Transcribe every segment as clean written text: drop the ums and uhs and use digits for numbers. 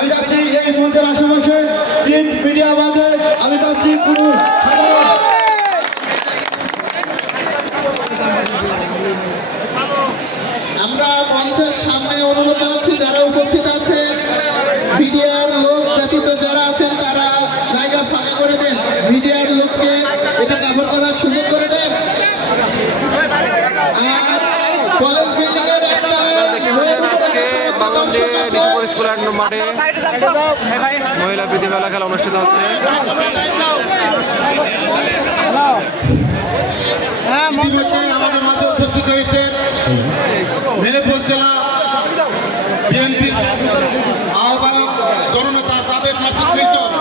আমি যাচ্ছি এই মঞ্চের আশেপাশে প্রিন্ট মিডিয়া বাদে আমি যাচ্ছি পুরো আমরা মঞ্চের সামনে অনুরোধ জানাচ্ছি যারা উপস্থিত আছেন মিডিয়ার লোক ব্যতীত যারা আছেন তারা জায়গা ফাঁকা করে দেন, মিডিয়ার লোককে এটা কভার করার সুযোগ করে দেন। আর কলেজ বিল্ডিং এর একটা স্কুলের মাঠে মহিলা প্রীতি মেলা খেলা অনুষ্ঠিত হচ্ছে। আমাদের মাঝে উপস্থিত হয়েছেন মেহেরপুর জেলা বিএনপি আহ্বায়ক জননেতা জাবেদ মাসুদ মিল্টন।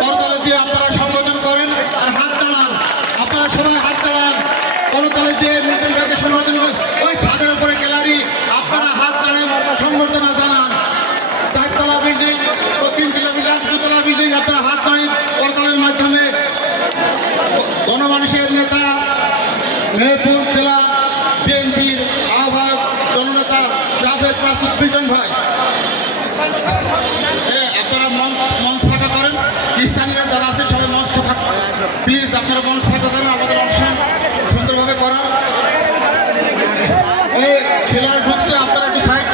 করতালি দিয়ে আপনারা সম্বোধন করেন আর হাত চালান, আপনারা সবাই হাত চালান। করতালি দিয়ে মিল্টন ভাইকে সম্বোধন করেন। ওই ছাদের উপরে গ্যালারি আপনারা হাত চালান, সম্বর্ধনা জানান। 4 তলা বিল্ডিং ও 3 তলা বিল্ডিং 2 তলা বিল্ডিং আপনারা হাত চালান করতালির মাধ্যমে। গণমানুষের নেতা মেহেরপুর জেলা বিএনপির আহ্বায়ক জননেতা জাভেদ মাসুদ মিল্টন ভাই, আপনারা মঞ্চ ফাঁকা করেন। স্থানীয় যারা আছে সবাই মঞ্চ ফাঁকা, প্লিজ আপনারা মঞ্চ ফাঁকা করেন আমাদের অনুষ্ঠান সুন্দরভাবে করার। খেলার ঢুকছে, আপনারা একটু সাইড